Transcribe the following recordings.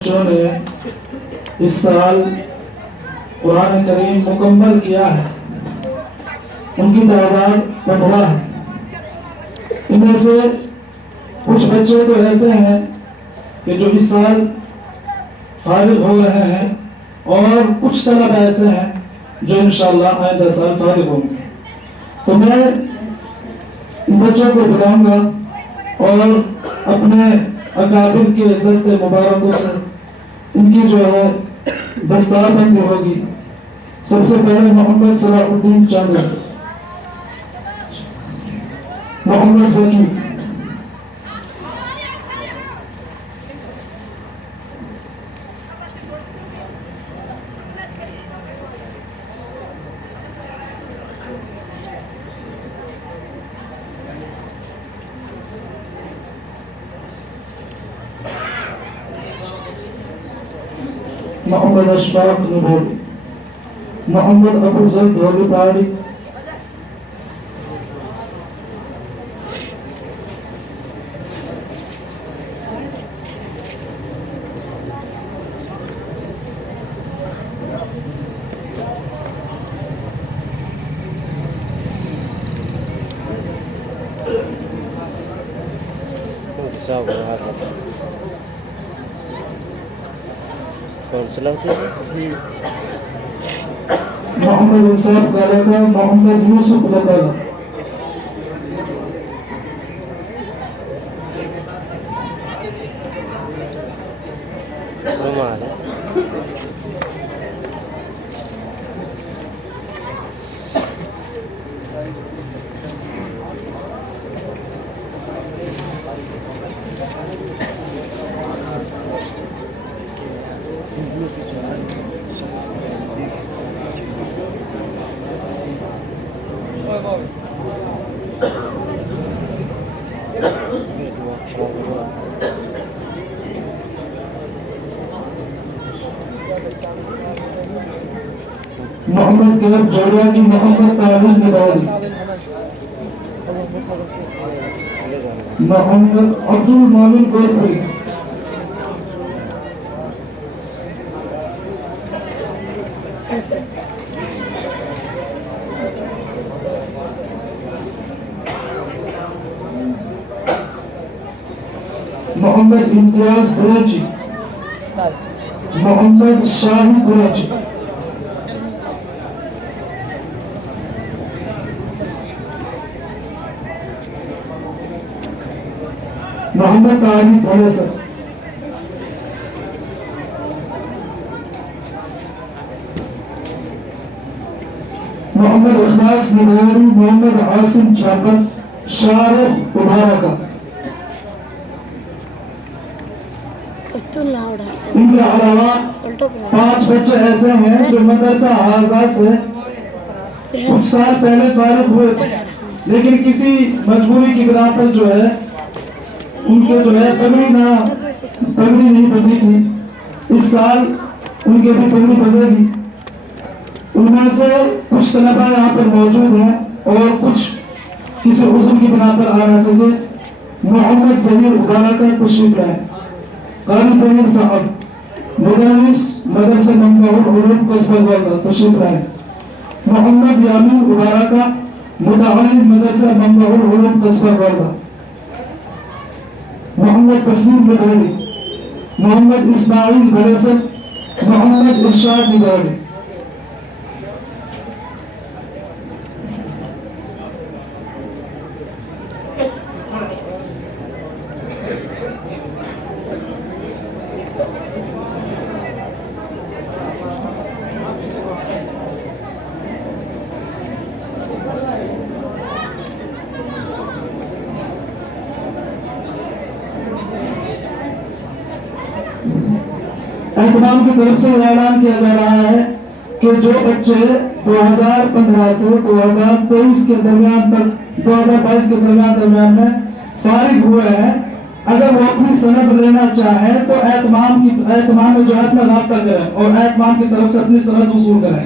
بچوں نے اس سال قرآن کریم مکمل کیا ہے، ان کی تعداد 15 ہے۔ ان میں سے کچھ بچے تو ایسے ہیں کہ جو اس سال فارغ ہو رہے ہیں، اور کچھ طلبہ ایسے ہیں جو انشاءاللہ آئندہ سال فارغ ہوں گے۔ تو میں ان بچوں کو بلاؤں گا اور اپنے اکابر کے دست مبارکوں سے ان کی جو ہے دستار بندی ہوگی۔ سب سے پہلے محمد صلاح الدین چاندر، محمد ذکی، محمد اشفاق نبوی، محمد ابو زید دھولی پہاڑی، محمد انصاف گالکا، محمد یوسف لبالا، محمد کلب جوڑیا کی، محمد تعلیم نباوی، محمد عبد المومن گورپوری، محمد امتیاز قریچی، محمد شاہی قریچی، محمد علی پھیسر، محمد اخلاص نبوی، محمد عاصم چھاپن، شارخ مبارکہ۔ ان کے علاوہ 5 بچے ایسے ہیں جو مدرسہ اعزا سے کچھ سال پہلے فارغ ہوئے تھے، لیکن کسی مجبوری کی بنا پر جو ہے ان کے جو ہے پگڑی نہیں بدلی تھی۔ اس سال ان کے بھی پگڑی بدلے گی۔ ان میں سے کچھ طلبہ یہاں پر موجود ہیں اور کچھ کسی عذر کی بنا پر آ نہ سکے۔ محمد ظہیر مبارکہ تشریف لائیں۔ قاری ظہیر صاحب، مدرس مدرسہ منگاہ العلوم قصبہ گوالدہ، تشریف لائیں۔ محمد یامین مبارکہ، متعلم مدرسہ منگاہ العلوم قصبہ گوالدہ۔ محمد تسلیم نبوی، محمد اسماعیل بریسر، محمد ارشاد نبوی۔ اہتمام کی طرف سے اعلان کیا جا رہا ہے کہ جو بچے 2015 سے 2023 کے درمیان تک 2022 کے درمیان میں فارغ ہوئے ہیں، اگر وہ اپنی سند لینا چاہیں تو اہتمام میں جو ہے اپنا رابطہ کریں اور اہتمام کی طرف سے اپنی سند وصول کریں۔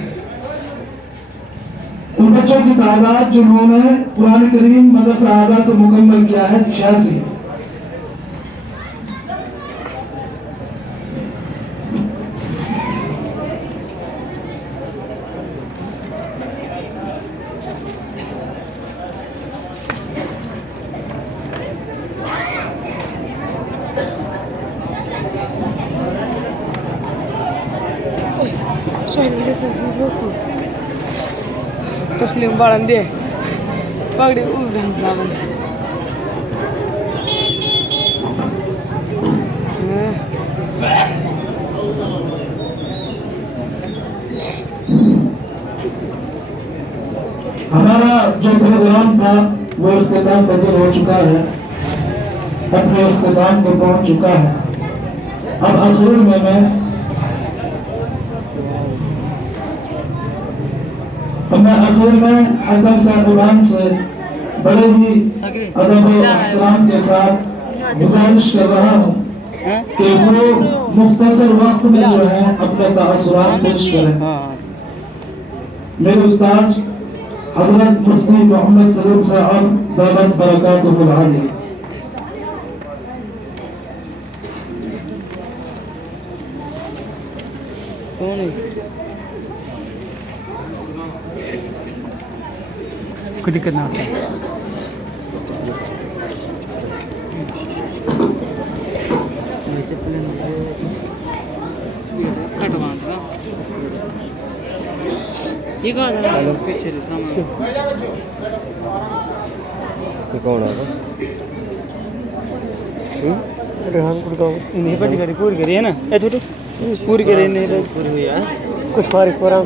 ان بچوں کی تعداد جنہوں نے قرآن کریم مدرسہ اعزا سے مکمل کیا ہے 86۔ تسلیم بالان دے پگڑی ڈانس نہ بنے ہمارا جو پروگرام تھا وہ اختتام پذیر ہو چکا ہے، اپنے اختتام کو پہنچ چکا ہے۔ اب آخر میں حکم صاحبان سے بڑے ہی ادب و احترام کے ساتھ گزارش کر رہا ہوں کہ وہ مختصر وقت میں جو ہے اپنے تاثرات پیش کریں۔ میرے استاد حضرت مفتی محمد سلیم صاحب دامت برکاتہ العالی۔ کوئی دقت نہ ہوتا پوری کری ہے نا پوری کرے کچھ فارغ ہو رہا ہوں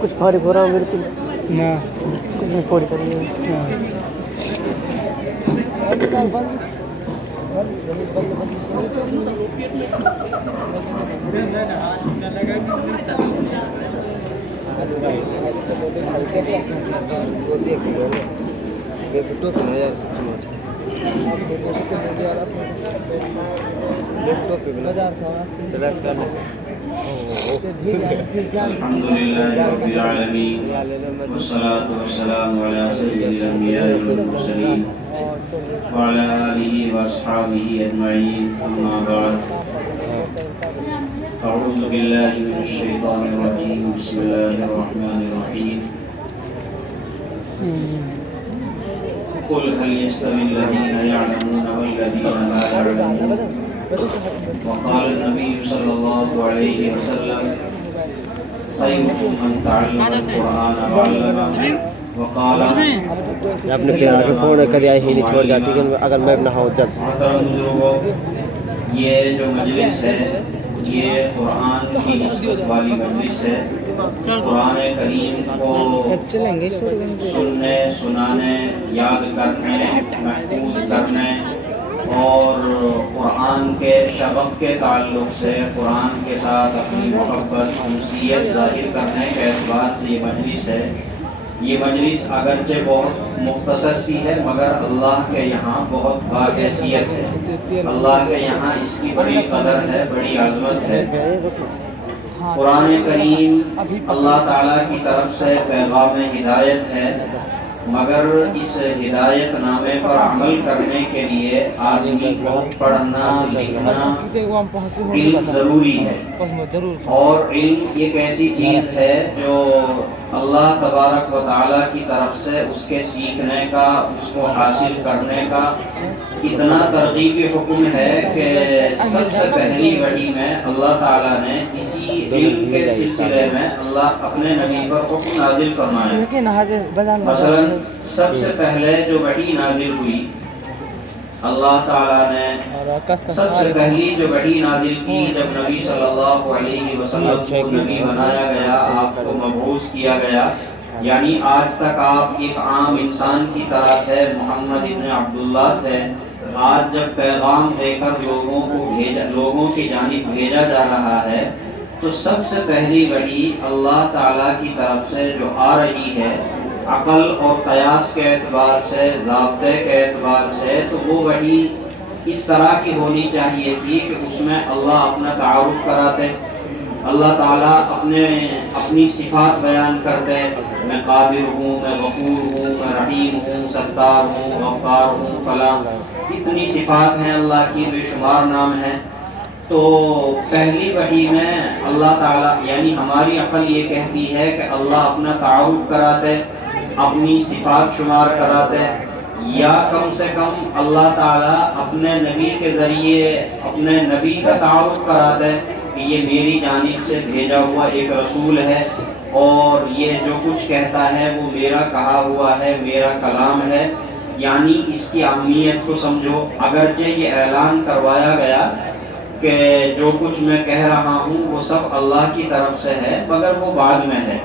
کچھ فارغ ہو رہا ہوں بالکل نہ کچھ نہیں پوری کری الحمد لله رب العالمين والصلاة والسلام على سيد الأنبياء والمرسلين وعلى آله وأصحابه أجمعين أما بعد أعوذ بالله من الشيطان الرجيم بسم الله الرحمن الرحيم قل هل يستوي الذين يعلمون والذين لا يعلمون وقال النبي صلى الله عليه وسلم خيركم من تعلم القرآن وعلمه وقال اپنے پیار کے فون کبھی آئی ہی نہیں چھوڑ جاتی کہ اگر میں نہ ہو جب محترم بزرگوں، یہ جو مجلس ہے یہ قرآن کی نسبت والی مجلس ہے۔ قرآن کریم کو سننے، سنانے، یاد کرنے، محفوظ کرنے اور قرآن کے شغف کے تعلق سے قرآن کے ساتھ اپنی محبت، انسیت ظاہر کرنے کے اعتبار سے یہ مجلس ہے۔ یہ مجلس اگرچہ بہت مختصر سی ہے مگر اللہ کے یہاں بہت باحیثیت ہے۔ اللہ کے یہاں اس کی بڑی قدر ہے، بڑی عظمت ہے۔ قرآن کریم اللہ تعالیٰ کی طرف سے پیغام ہدایت ہے، مگر اس ہدایت نامے پر عمل کرنے کے لیے آدمی کو پڑھنا، لکھنا، علم ضروری ہے۔ اور علم ایک ایسی چیز ہے جو اللہ تبارک و تعالیٰ کی طرف سے اس کے سیکھنے کا، اس کو حاصل کرنے کا اتنا ترغیبی حکم ہے کہ سب سے پہلی وحی میں اللہ تعالیٰ نے اسی علم کے سلسلے میں اللہ اپنے نبی پر حکم نازل فرمایا۔ مثلا سب سے پہلے جو وحی نازل ہوئی اللہ تعالیٰ نے سب سے پہلی جو وحی نازل کی جب نبی صلی اللہ علیہ وسلم کو نبی بنایا گیا، آپ کو مبعوث کیا گیا، یعنی آج تک آپ ایک عام انسان کی طرح تھے، محمد ابن عبداللہ تھے۔ آج جب پیغام دے کر لوگوں کی جانب بھیجا جا رہا ہے تو سب سے پہلی وحی اللہ تعالیٰ کی طرف سے جو آ رہی ہے عقل اور قیاس کے اعتبار سے، ضابطے کے اعتبار سے، تو وہ وحی اس طرح کی ہونی چاہیے تھی کہ اس میں اللہ اپنا تعارف کراتے، اللہ تعالیٰ اپنی صفات بیان کرتے، میں قادر ہوں، میں غفور ہوں، میں رحیم ہوں، ستار ہوں، غفار ہوں، فلاں، اتنی صفات ہیں اللہ کی، بے شمار نام ہیں۔ تو پہلی وحی میں اللہ تعالیٰ یعنی ہماری عقل یہ کہتی ہے کہ اللہ اپنا تعارف کراتے، اپنی صفات شمار کراتے، یا کم سے کم اللہ تعالیٰ اپنے نبی کے ذریعے اپنے نبی کا تعارف کراتے، کہ یہ میری جانب سے بھیجا ہوا ایک رسول ہے اور یہ جو کچھ کہتا ہے وہ میرا کہا ہوا ہے، میرا کلام ہے، یعنی اس کی اہمیت کو سمجھو۔ اگرچہ یہ اعلان کروایا گیا کہ جو کچھ میں کہہ رہا ہوں وہ سب اللہ کی طرف سے ہے، مگر وہ بعد میں ہے۔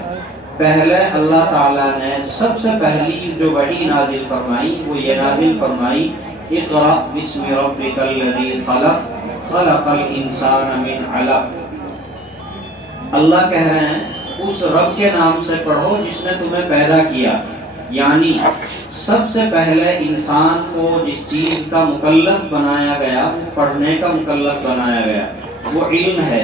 پہلے اللہ تعالیٰ نے سب سے پہلی جو وحی نازل فرمائی وہ یہ نازل فرمائی، اقرأ بسم ربک الذی خلق خلق الانسان من علق۔ اللہ کہہ رہے ہیں اس رب کے نام سے پڑھو جس نے تمہیں پیدا کیا، یعنی سب سے پہلے انسان کو جس چیز کا مکلف بنایا گیا وہ پڑھنے کا مکلف بنایا گیا، وہ علم ہے،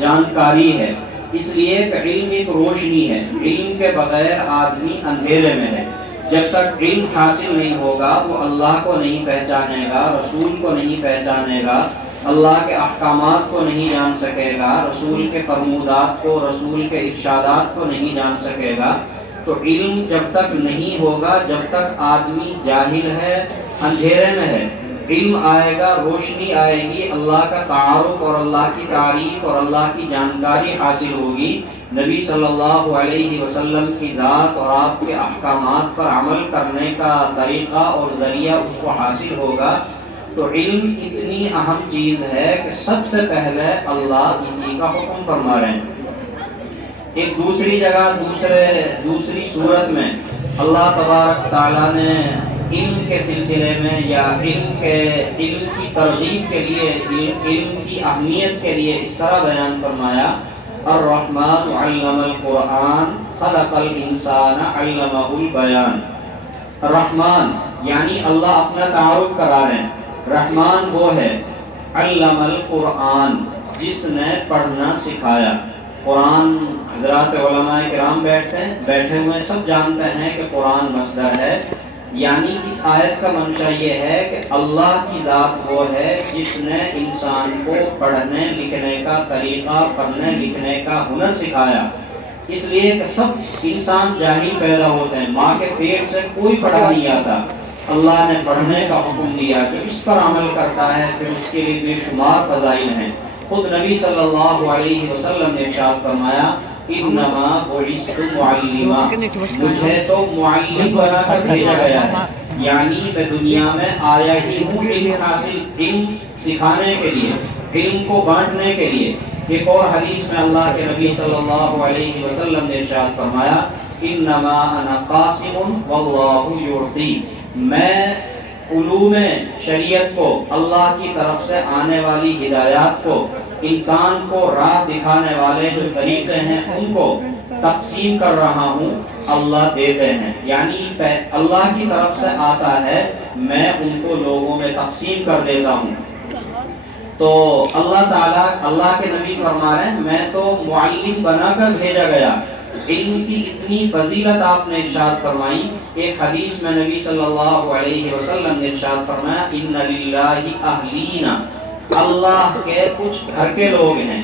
جانکاری ہے۔ اس لیے کہ علم ایک روشنی ہے، علم کے بغیر آدمی اندھیرے میں ہے۔ جب تک علم حاصل نہیں ہوگا وہ اللہ کو نہیں پہچانے گا، رسول کو نہیں پہچانے گا، اللہ کے احکامات کو نہیں جان سکے گا، رسول کے فرمودات کو، رسول کے ارشادات کو نہیں جان سکے گا۔ تو علم جب تک نہیں ہوگا، جب تک آدمی جاہل ہے، اندھیرے میں ہے۔ علم آئے گا، روشنی آئے گی، اللہ کا تعارف اور اللہ کی تعریف اور اللہ کی جانکاری حاصل ہوگی، نبی صلی اللہ علیہ وسلم کی ذات اور آپ کے احکامات پر عمل کرنے کا طریقہ اور ذریعہ اس کو حاصل ہوگا۔ تو علم اتنی اہم چیز ہے کہ سب سے پہلے اللہ اسی کا حکم فرما رہے ہیں۔ ایک دوسری جگہ دوسری صورت میں اللہ تبارک تعالیٰ نے علم کے سلسلے میں یا علم کی ترغیب کے لیے، علم کی اہمیت کے لیے اس طرح بیان فرمایا، الرحمن علم القرآن خلق الانسان علمہ البیان۔ رحمان یعنی اللہ اپنا تعارف کرا رہے ہیں، رحمان وہ ہے علم القرآن جس نے پڑھنا سکھایا۔ قرآن حضرات علماء کرام بیٹھے ہوئے سب جانتے ہیں کہ قرآن مصدر ہے، یعنی اس آیت کا منشا یہ ہے کہ اللہ کی ذات وہ ہے جس نے انسان کو پڑھنے لکھنے کا طریقہ، پڑھنے لکھنے کا ہنر سکھایا۔ اس لیے کہ سب انسان جاہل پیدا ہوتے ہیں، ماں کے پیٹ سے کوئی پڑھا نہیں آتا، اللہ نے پڑھنے کا حکم دیا، جو اس پر عمل کرتا ہے پھر اس کے لیے بے شمار فضائل ہیں۔ خود نبی صلی اللہ علیہ وسلم نے ارشاد فرمایا، انما بعثت معلما، مجھے تو معلم بنا کر بھیجا گیا ہے، یعنی میں دنیا میں آیا ہی ہوں علم سکھانے کے لیے، علم کو بانٹنے کے لیے۔ ایک اور حدیث میں اللہ کے نبی صلی اللہ علیہ وسلم نے ارشاد فرمایا، انما انا قاسم واللہ یعطی، میں علوم شریعت کو، اللہ کی طرف سے آنے والی ہدایات کو، انسان کو راہ دکھانے والے جو طریقے ہیں ان کو تقسیم کر رہا ہوں، اللہ دیتے ہیں، یعنی اللہ کی طرف سے آتا ہے، میں ان کو لوگوں میں تقسیم کر دیتا ہوں۔ تو اللہ تعالیٰ، اللہ کے نبی فرما رہے ہیں میں تو معلم بنا کر بھیجا گیا۔ علم کی اتنی فضیلت آپ نے ارشاد فرمائی۔ ایک حدیث میں نبی صلی اللہ علیہ وسلم نے ارشاد فرمایا، ان للہ اہلین، اللہ کے کچھ گھر کے لوگ ہیں،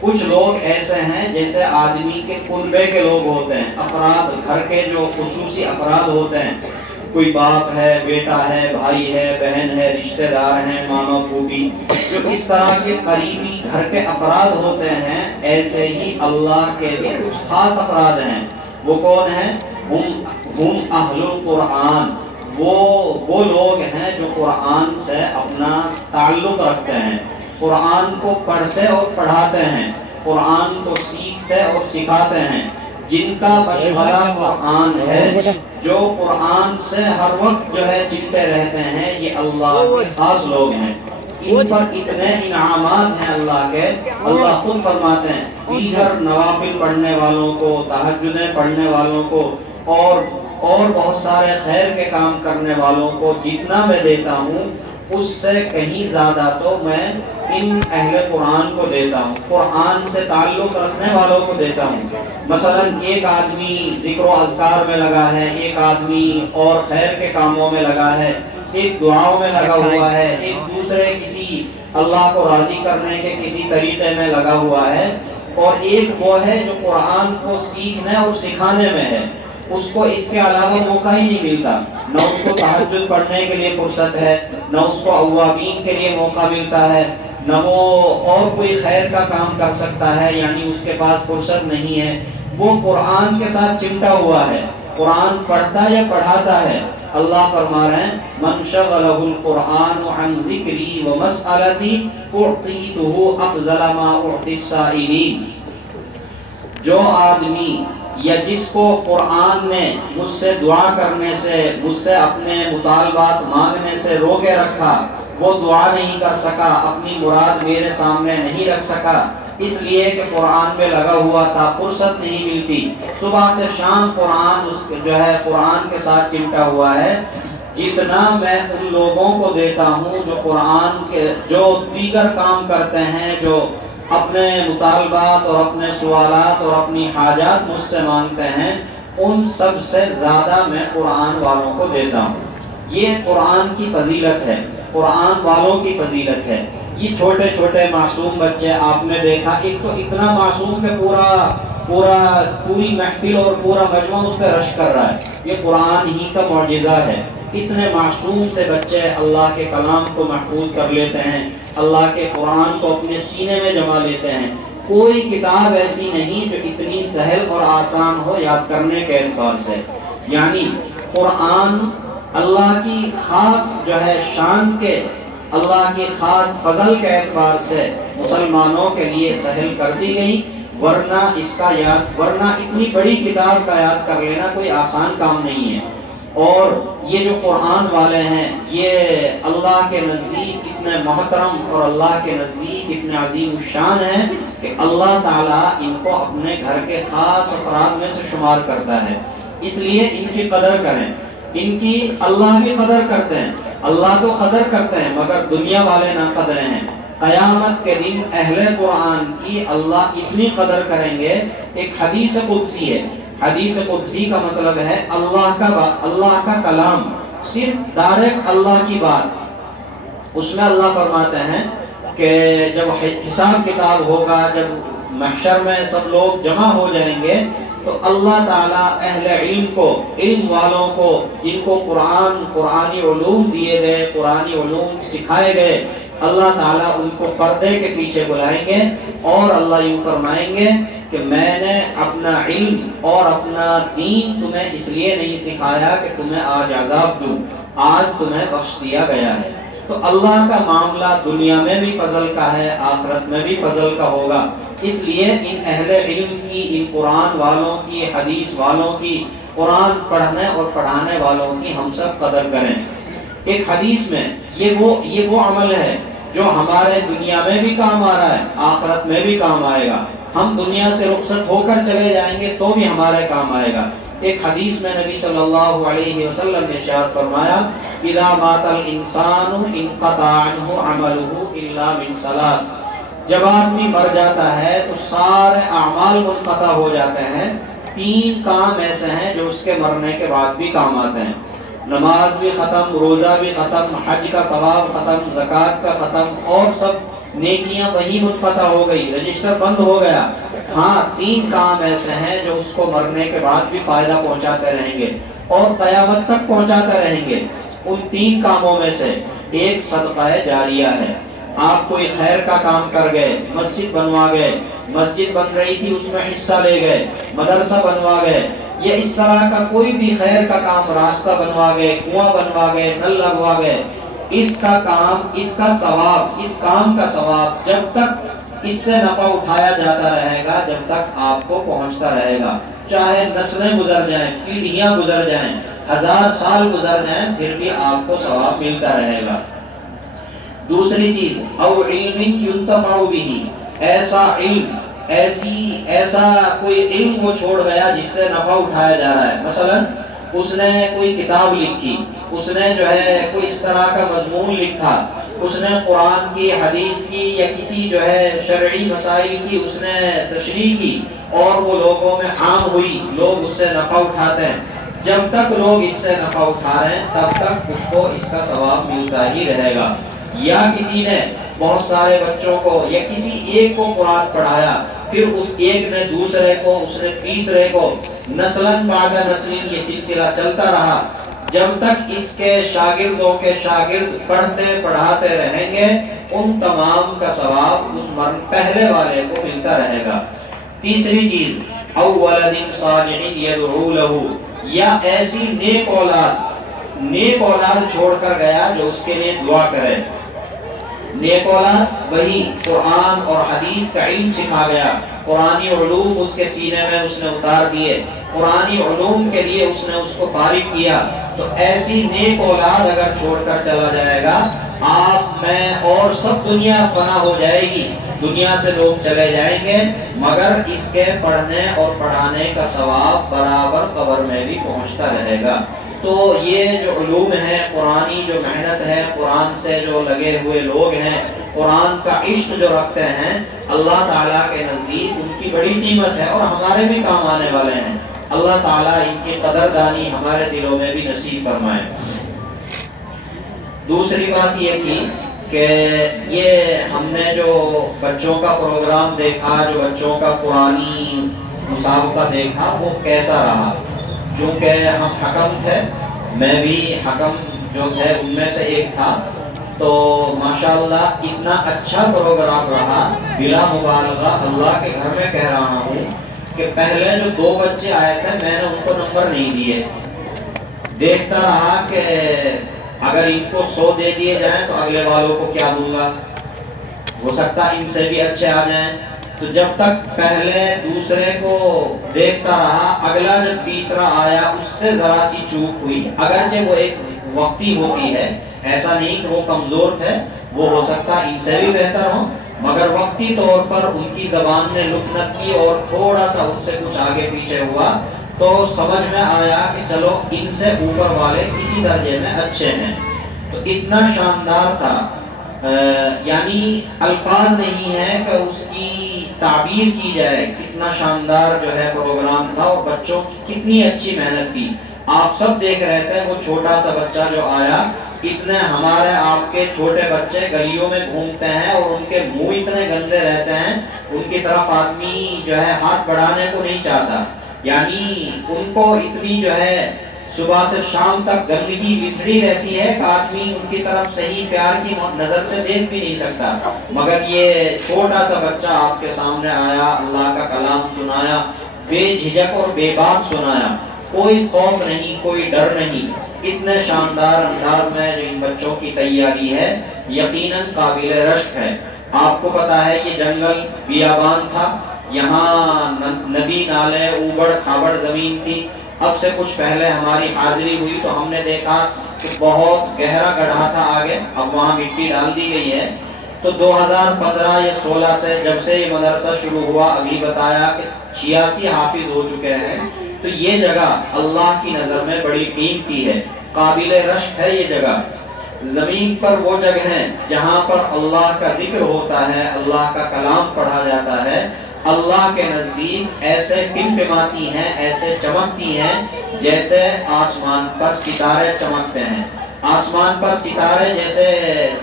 کچھ لوگ ایسے ہیں جیسے آدمی کے کنبے کے لوگ ہوتے ہیں، افراد، گھر کے جو خصوصی افراد ہوتے ہیں، کوئی باپ ہے، بیٹا ہے، بھائی ہے، بہن ہے، رشتہ دار ہیں، ماموں پھوپھی، جو اس طرح کے قریبی گھر کے افراد ہوتے ہیں، ایسے ہی اللہ کے بھی کچھ خاص افراد ہیں۔ وہ کون ہیں؟ ہم اہل القرآن، وہ لوگ ہیں جو قرآن سے اپنا تعلق رکھتے ہیں، قرآن کو پڑھتے اور پڑھاتے ہیں، قرآن کو سیکھتے اور سکھاتے ہیں، جن کا مشغلہ قرآن ہے، جو قرآن سے ہر وقت جو ہے چلتے رہتے ہیں، یہ اللہ کے خاص لوگ ہیں۔ ان پر اتنے انعامات ہیں اللہ کے، اللہ خود فرماتے ہیں دیگر نوافل پڑھنے والوں کو، تہجدیں پڑھنے والوں کو اور بہت سارے خیر کے کام کرنے والوں کو جتنا میں دیتا ہوں اس سے کہیں زیادہ تو میں ان اہل قرآن کو دیتا ہوں، قرآن سے تعلق رکھنے والوں کو دیتا ہوں۔ مثلا ایک آدمی ذکر و اذکار میں لگا ہے، ایک آدمی اور خیر کے کاموں میں لگا ہے، ایک دعاؤں میں لگا ہوا ہے، ایک دوسرے کسی اللہ کو راضی کرنے کے کسی طریقے میں لگا ہوا ہے، اور ایک وہ ہے جو قرآن کو سیکھنے اور سکھانے میں ہے، اس کو اس کے علاوہ موقع ہی نہیں ملتا، نہ اس کو تہجد پڑھنے کے لیے فرصت ہے، نہ اس کو اوابین کے لیے موقع ملتا ہے، نہ وہ اور کوئی خیر کا کام کر سکتا ہے، یعنی اس کے پاس فرصت نہیں ہے، وہ قرآن کے ساتھ چمٹا ہوا ہے، قرآن پڑھتا یا پڑھاتا ہے۔ اللہ فرما رہے ہیں من شغلہ القرآن عن ذکری ومسألتی اعطیتہ افضل ما اعطی السائلین۔ جو آدمی یا جس کو قرآن نے مجھ سے دعا کرنے سے، مجھ سے اپنے مطالبات مانگنے سے روکے رکھا، وہ دعا نہیں کر سکا، اپنی مراد میرے سامنے نہیں رکھ سکا، اس لیے کہ قرآن میں لگا ہوا تھا، فرصت نہیں ملتی، صبح سے شام قرآن جو ہے قرآن کے ساتھ چمٹا ہوا ہے، جتنا میں ان لوگوں کو دیتا ہوں جو قرآن کے جو دیگر کام کرتے ہیں، جو اپنے مطالبات اور اپنے سوالات اور اپنی حاجات مجھ سے مانگتے ہیں، ان سب سے زیادہ میں قرآن والوں کو دیتا ہوں۔ یہ قرآن کی فضیلت ہے، قرآن والوں کی فضیلت ہے۔ یہ چھوٹے چھوٹے معصوم بچے آپ نے دیکھا، ایک تو اتنا معصوم کہ پوری محفل اور پورا مجمع اس پہ رش کر رہا ہے، یہ قرآن ہی کا معجزہ ہے۔ اتنے معصوم سے بچے اللہ کے کلام کو محفوظ کر لیتے ہیں، اللہ کے قرآن کو اپنے سینے میں جما لیتے ہیں۔ کوئی کتاب ایسی نہیں جو اتنی سہل اور آسان ہو یاد کرنے کے اعتبار سے، یعنی قرآن اللہ کی خاص جو ہے شان کے، اللہ کی خاص فضل کے اعتبار سے مسلمانوں کے لیے سہل کر دی گئی، ورنہ اتنی بڑی کتاب کا یاد کر لینا کوئی آسان کام نہیں ہے۔ اور یہ جو قرآن والے ہیں یہ اللہ کے نزدیک اتنے محترم اور اللہ کے نزدیک اتنے عظیم الشان ہیں کہ اللہ تعالیٰ ان کو اپنے گھر کے خاص افراد میں سے شمار کرتا ہے، اس لیے ان کی قدر کریں۔ ان کی اللہ بھی قدر کرتے ہیں، اللہ تو قدر کرتے ہیں مگر دنیا والے نہ قدرے ہیں۔ قیامت کے دن اہل قرآن کی اللہ اتنی قدر کریں گے۔ ایک حدیث قدسی ہے، حدیث قدسی کا مطلب ہے اللہ کا کلام، صرف ڈائریکٹ اللہ کی بات۔ اس میں اللہ فرماتے ہیں کہ جب حساب کتاب ہوگا، جب محشر میں سب لوگ جمع ہو جائیں گے تو اللہ تعالیٰ اہل علم کو، علم والوں کو، جن کو قرآنی علوم دیے گئے، قرآنی علوم سکھائے گئے، اللہ تعالیٰ ان کو پردے کے پیچھے بلائیں گے اور اللہ یوں فرمائیں گے کہ میں نے اپنا علم اور اپنا دین تمہیں اس لیے نہیں سکھایا کہ تمہیں آج عذاب دوں، آج تمہیں بخش دیا گیا ہے۔ تو اللہ کا معاملہ دنیا میں بھی فضل کا ہے، آخرت میں بھی فضل کا ہوگا، اس لیے ان اہل علم کی، ان قرآن والوں کی، حدیث والوں کی، قرآن پڑھنے اور پڑھانے والوں کی ہم سب قدر کریں۔ ایک حدیث میں یہ وہ عمل ہے جو ہمارے دنیا میں بھی کام آ رہا ہے، آخرت میں بھی کام آئے گا۔ ہم دنیا سے رخصت ہو کر چلے جائیں گے تو بھی ہمارے کام آئے گا۔ ایک حدیث میں نبی صلی اللہ علیہ وسلم نے ارشاد فرمایا اذا مات الانسان انقطع عنه عمله الا من ثلاث، جب آدمی مر جاتا ہے تو سارے اعمال منقطع ہو جاتے ہیں، تین کام ایسے ہیں جو اس کے مرنے کے بعد بھی کام آتے ہیں، نماز بھی ختم، روزہ بھی ختم، حج کا ثواب ختم، زکوٰۃ کا ختم، اور سب نیکیاں وہی منقطع ہو گئی، رجسٹر بند ہو گیا۔ ہاں، تین کام ایسے ہیں جو اس کو مرنے کے بعد بھی فائدہ پہنچاتے رہیں گے اور قیامت تک پہنچاتے رہیں گے۔ ان تین کاموں میں سے ایک صدقہ جاریہ ہے۔ آپ کوئی خیر کا کام کر گئے، مسجد بنوا گئے، مسجد بن رہی تھی اس میں حصہ لے گئے، مدرسہ بنوا گئے، یا اس طرح کا کوئی بھی خیر کا کام، راستہ بنوا گئے، کنواں بنوا گئے، نل لگوا گئے، اس کا کام، اس کا ثواب، اس کام کا ثواب جب تک اس سے نفع اٹھایا جاتا رہے گا، جب تک آپ کو پہنچتا رہے گا، چاہے نسلیں گزر جائیں، پیڑھیاں گزر جائیں، 1000 سال گزر جائیں، پھر بھی آپ کو ثواب ملتا رہے گا۔ دوسری چیز، او علم ينتفع به، ایسا علم، ایسا کوئی علم وہ چھوڑ گیا جس سے نفع اٹھایا جا رہا ہے۔ مثلا اس نے کوئی کتاب لکھی، اس نے جو ہے کوئی اس طرح کا مضمون لکھا، اس نے قرآن کی، حدیث کی یا کسی جو ہے شرعی مسائل کی اس نے تشریح کی اور وہ لوگوں میں عام ہوئی، لوگ اس سے نفع اٹھاتے ہیں، جب تک لوگ اس سے نفع اٹھا رہے ہیں تب تک اس کو اس کا ثواب ملتا ہی رہے گا۔ یا کسی نے بہت سارے بچوں کو یا کسی ایک کو قرآن پڑھایا، پھر اس ایک نے دوسرے کو، اس نے تیسرے کو، نسلاً بعد نسل یہ سلسلہ چلتا رہا، جب تک اس کے شاگردوں کے شاگرد پڑھتے پڑھاتے رہیں گے، ان تمام کا ثواب اس پہلے والے کو ملتا رہے گا۔ تیسری چیز او ولد صالح یدعو لہ، یا ایسی نیک اولاد چھوڑ کر گیا جو اس کے لیے دعا کرے۔ نیک اولاد وہی قرآن اور حدیث کا علم سکھا گیا، قرآنی علوم اس کے سینے میں اس نے اتار دیے، قرآنی علوم کے لیے اس نے اس کو فارغ کیا۔ تو ایسی نیک اولاد اگر چھوڑ کر چلا جائے گا، آپ میں اور سب دنیا فنا ہو جائے گی، دنیا سے لوگ چلے جائیں گے، مگر اس کے پڑھنے اور پڑھانے کا ثواب برابر قبر میں بھی پہنچتا رہے گا۔ تو یہ جو علوم ہے، قرآنی جو محنت ہے، قرآن سے جو لگے ہوئے لوگ ہیں، قرآن کا عشق جو رکھتے ہیں، اللہ تعالیٰ کے نزدیک ان کی بڑی قیمت ہے اور ہمارے بھی کام آنے والے ہیں۔ اللہ تعالیٰ ان کی قدردانی ہمارے دلوں میں بھی نصیب فرمائے۔ دوسری بات یہ تھی کہ یہ ہم نے جو بچوں کا پروگرام دیکھا، جو بچوں کا قرآنی مسابقہ دیکھا، وہ کیسا رہا؟ چونکہ ہم حکم تھے، میں بھی حکم جو تھے ان میں سے ایک تھا، تو ماشاءاللہ اتنا اچھا پروگرام رہا، بلا مبالغہ اللہ کے گھر میں کہہ رہا ہوں کہ پہلے جو 2 بچے آئے تھے میں نے ان کو نمبر نہیں دیے، دیکھتا رہا کہ اگر ان کو 100 دے دیے جائیں تو اگلے والوں کو کیا دوں گا، ہو سکتا ان سے بھی اچھے آ جائیں۔ تو جب تک پہلے دوسرے کو دیکھتا رہا، اگلا جب تیسرا آیا اس سے ذرا سی چوک ہوئی، اگرچہ وہ ایک وقتی ہوتی ہے، ایسا نہیں کہ وہ کمزور تھے، وہ ہو سکتا ان سے بھی بہتر ہو، مگر وقتی طور پر ان کی زبان نے لکنت کی اور تھوڑا سا ان سے کچھ آگے پیچھے ہوا، تو سمجھ میں آیا کہ چلو ان سے اوپر والے کسی درجے میں اچھے ہیں۔ تو اتنا شاندار تھا، یعنی الفاظ نہیں ہے کہ اس کی تعبیر کی جائے، کتنا شاندار جو ہے پروگرام تھا اور بچوں کی کتنی اچھی محنت تھی۔ آپ سب دیکھ رہے تھے وہ چھوٹا سا بچہ جو آیا، اتنے ہمارے آپ کے چھوٹے بچے گلیوں میں گھومتے ہیں اور ان کے منہ اتنے گندے رہتے ہیں، ان کی طرف آدمی جو ہے ہاتھ بڑھانے کو نہیں چاہتا، یعنی ان کو اتنی جو ہے صبح سے شام تک گندگی بکھری رہتی ہے کہ آدمی ان کی طرف صحیح پیار کی نظر سے دیکھ بھی نہیں سکتا، مگر یہ چھوٹا سا بچہ آپ کے سامنے آیا، اللہ کا کلام سنایا، بے جھجک اور بے باک سنایا، کوئی خوف نہیں، کوئی ڈر نہیں، اتنے شاندار انداز میں جو ان بچوں کی تیاری ہے یقیناً قابل رشک ہے۔ آپ کو پتا ہے یہ جنگل بیابان تھا، یہاں ندی نالے اوبڑ کھابڑ زمین تھی۔ اب سے کچھ پہلے ہماری حاضری ہوئی تو ہم نے دیکھا کہ بہت گہرا گڑھا تھا آگے، اب وہاں مٹی ڈال دی گئی ہے۔ تو 2015 یا 16 سے جب سے یہ مدرسہ شروع ہوا، ابھی بتایا کہ 86 حافظ ہو چکے ہیں، تو یہ جگہ اللہ کی نظر میں بڑی قیمتی ہے، قابل رشک ہے یہ جگہ۔ زمین پر وہ جگہ ہیں جہاں پر اللہ کا ذکر ہوتا ہے، اللہ کا کلام پڑھا جاتا ہے، اللہ کے نزدیک ایسے ٹمٹماتی ہیں، ایسے چمکتی ہیں جیسے آسمان پر ستارے چمکتے ہیں۔ آسمان پر ستارے جیسے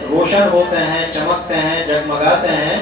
روشن ہوتے ہیں، چمکتے ہیں، جگمگاتے ہیں،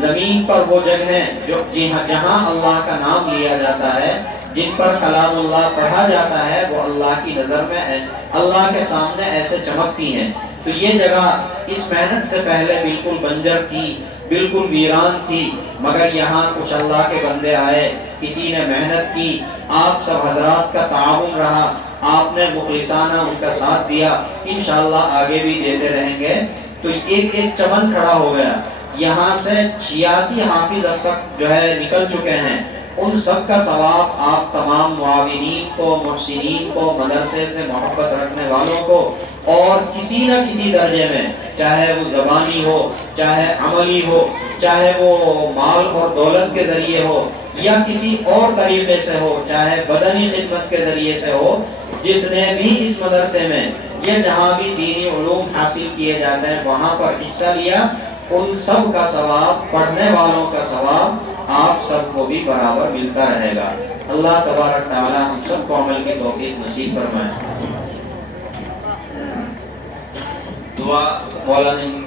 زمین پر وہ جگہیں جو جہاں اللہ کا نام لیا جاتا ہے، جن پر کلام اللہ پڑھا جاتا ہے، وہ اللہ کی نظر میں ہے، اللہ کے سامنے ایسے چمکتی ہیں۔ تو یہ جگہ اس محنت سے پہلے بالکل بنجر تھی، بالکل ویران تھی، مگر یہاں کچھ اللہ کے بندے آئے، کسی نے محنت کی، آپ سب حضرات کا تعاون رہا، آپ نے مخلصانہ ان کا ساتھ دیا، انشاءاللہ آگے بھی دیتے رہیں گے۔ تو ایک ایک چمن کھڑا ہو گیا، یہاں سے 86 حافظ اب تک جو ہے نکل چکے ہیں، ان سب کا ثواب آپ تمام معاونین کو، محسنین کو، مدرسے سے محبت رکھنے والوں کو، اور کسی نہ کسی درجے میں، چاہے وہ زبانی ہو، چاہے عملی ہو، چاہے وہ مال اور دولت کے ذریعے ہو، یا کسی اور طریقے سے ہو، چاہے بدنی خدمت کے ذریعے سے ہو، جس نے بھی اس مدرسے میں یا جہاں بھی دینی علوم حاصل کیے جاتے ہیں وہاں پر حصہ لیا، ان سب کا ثواب، پڑھنے والوں کا ثواب آپ سب کو بھی برابر ملتا رہے گا۔ اللہ تبارک تعالی ہم سب کو عمل کی توفیق نصیب فرمائے۔ دعا مولانا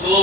2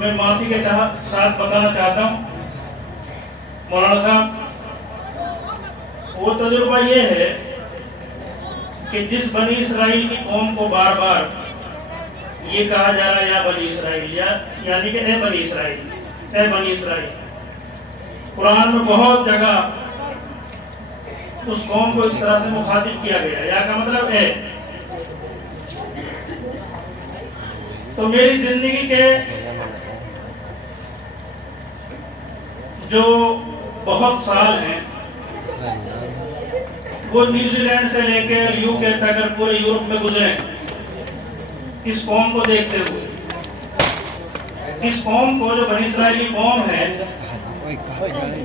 میں معافی کے ساتھ بتانا چاہتا ہوں مولانا صاحب، وہ تجربہ یہ ہے کہ جس بنی اسرائیل کی قوم کو بار بار یہ کہا جا رہا ہے یا بنی اسرائیل، یعنی کہ اے بنی اسرائیل، اے بنی اسرائیل، قرآن میں بہت جگہ اس قوم کو اس طرح سے مخاطب کیا گیا ہے، یا کا مطلب اے۔ تو میری زندگی کے جو بہت سال ہیں وہ نیوزی لینڈ سے لے کے یو کے تک اگر پورے یورپ میں گزرے اس قوم کو دیکھتے ہوئے۔ اس قوم کو، جو بنی اسرائیل کی قوم ہے،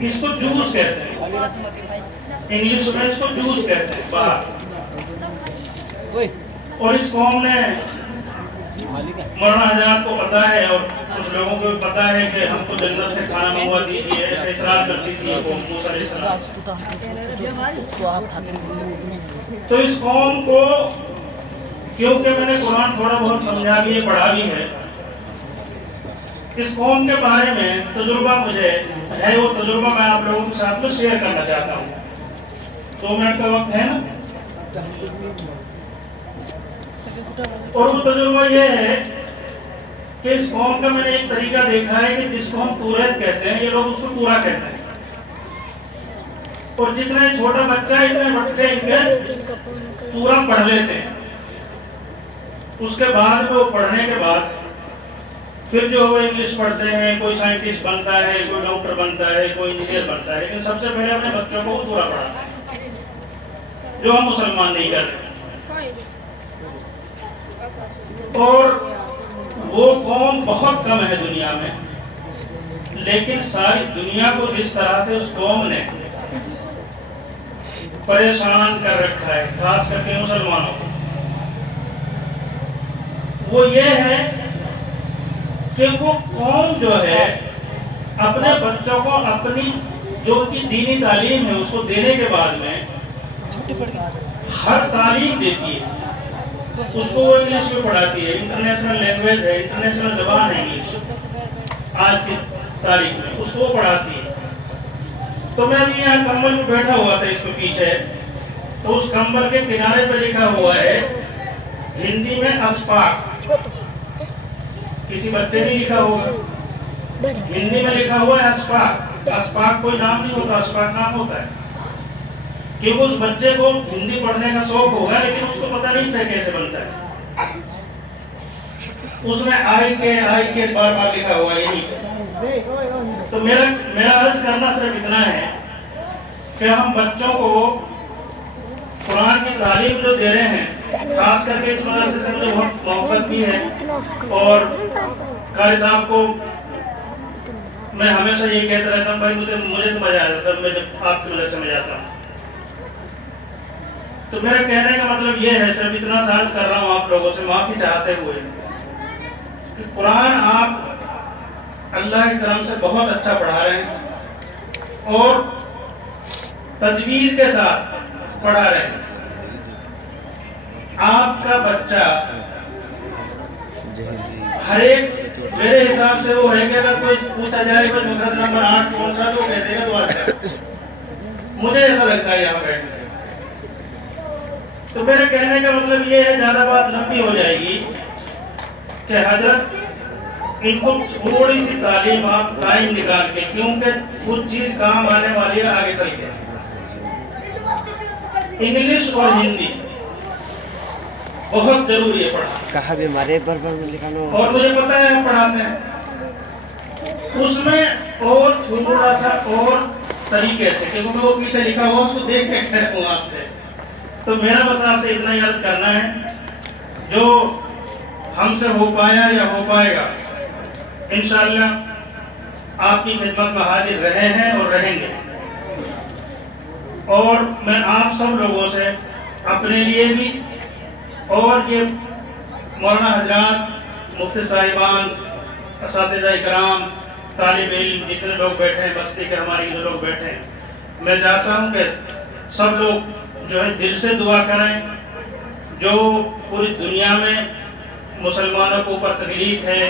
اس کو جوز کہتے ہیں، انگلش میں اس کو جوز کہتے ہیں باہر۔ اور اس قوم نے، مولانا حضرات کو پتا ہے اور کچھ لوگوں کو بھی پتا ہے کہ ہم کو جنت سے کھانا منگوا دیجیے، ایسے اصرار کرتی تھی موسیٰ علیہ السلام۔ تو اس قوم کو، کیونکہ میں نے قرآن تھوڑا بہت سمجھا بھی ہے، پڑھا بھی ہے، اس قوم کے بارے میں تجربہ مجھے ہے، وہ تجربہ میں آپ لوگوں کے ساتھ میں شیئر کرنا چاہتا ہوں۔ 2 منٹ کا وقت ہے نا؟ اور وہ تجربہ یہ ہے کہ اس قوم کا میں نے ایک طریقہ دیکھا ہے کہ جس کو ہم توریت کہتے ہیں، یہ لوگ اس کو تورا کہتے ہیں، اور جتنے چھوٹا بچہ اتنے بچے ان کے تورا پڑھ لیتے ہیں۔ اس کے بعد وہ پڑھنے کے بعد پھر جو وہ انگلش پڑھتے ہیں، کوئی سائنٹسٹ بنتا ہے، کوئی ڈاکٹر بنتا ہے، کوئی انجینئر بنتا ہے، لیکن سب سے پہلے اپنے بچوں کو تورا پڑھاتے ہیں، جو ہم مسلمان نہیں کرتے۔ اور وہ قوم بہت کم ہے دنیا میں، لیکن ساری دنیا کو جس طرح سے اس قوم نے پریشان کر رکھا ہے، خاص کر کے مسلمانوں کو، وہ یہ ہے کہ وہ قوم جو ہے اپنے بچوں کو اپنی جو کی دینی تعلیم ہے اس کو دینے کے بعد میں ہر تعلیم دیتی ہے۔ اس کو وہ انگلش میں پڑھاتی ہے، انٹرنیشنل لینگویج ہے، انٹرنیشنل زبان ہے انگلش آج کی تاریخ میں، اس کو پڑھاتی ہے۔ تو میں ابھی یہاں کمبل پہ بیٹھا ہوا تھا اس کے پیچھے، تو اس کمبل کے کنارے پہ لکھا ہوا ہے ہندی میں اسپاک، کسی بچے نے لکھا ہوگا، ہندی میں لکھا ہوا ہے اسپاک۔ اسپاک کوئی نام نہیں ہوتا، اسپاک نام ہوتا ہے، کیونکہ اس بچے کو ہندی پڑھنے کا شوق ہوگا لیکن اس کو پتہ نہیں تھا کیسے بنتا ہے۔ اس میں آئی کے بار بار لکھا ہوا یہی۔ تو میرا عرض کرنا صرف اتنا ہے کہ ہم بچوں کو قرآن کی تعلیم جو دے رہے ہیں، خاص کر کے اس مدرسے سے مجھے بہت محبت بھی ہے، اور قاری صاحب کو میں ہمیشہ یہ کہتا رہتا ہوں، بھائی مجھے تو مزہ آ جاتا ہے میں جب آپ کے مدرسے میں جاتا ہوں۔ تو میرا کہنے کا مطلب یہ ہے، صرف اتنا عرض کر رہا ہوں آپ لوگوں سے معافی چاہتے ہوئے، کہ قرآن آپ اللہ کے کرم سے بہت اچھا پڑھا رہے ہیں اور تجوید کے ساتھ پڑھا رہے ہیں۔ آپ کا بچہ ہر ایک، میرے حساب سے وہ ہے کہ اگر کوئی پوچھا جائے کہ مقرر نمبر 8 کون سا، تو کہہ دے گا دعا۔ مجھے ایسا لگتا ہے یہاں بیٹھ کے۔ تو میرے کہنے کا مطلب یہ ہے، زیادہ بات لمبی ہو جائے گی، کہ حضرت ان کو تھوڑی سی تعلیم آپ ٹائم نکال کے، کیونکہ کچھ چیز کام آنے والی ہے آگے چل کے، انگلش اور ہندی بہت ضروری ہے پڑھنا۔ کہا بھی ہمارے بربر میں لکھانا، اور مجھے پتا ہے آپ پڑھاتے ہیں، اس میں اور تھوڑا سا اور طریقے سے، کیونکہ میں وہ پیچھے لکھا ہوا اس کو دیکھ کے کہہ رہا ہوں آپ سے۔ تو میرا بس آپ سے اتنا ہی عرض کرنا ہے، جو ہم سے ہو پایا یا ہو پائے گا، انشاءاللہ آپ کی خدمت میں حاضر رہے ہیں اور رہیں گے۔ اور میں آپ سب لوگوں سے اپنے لیے بھی، اور یہ مولانا حضرات، مفتی صاحبان، اساتذہ اکرام، طالب علم جتنے لوگ بیٹھے ہیں، بستی کے ہمارے جو لوگ بیٹھے ہیں، میں چاہتا ہوں کہ سب لوگ جو ہے دل سے دعا کریں۔ جو پوری دنیا میں مسلمانوں کو اوپر تکلیف ہے،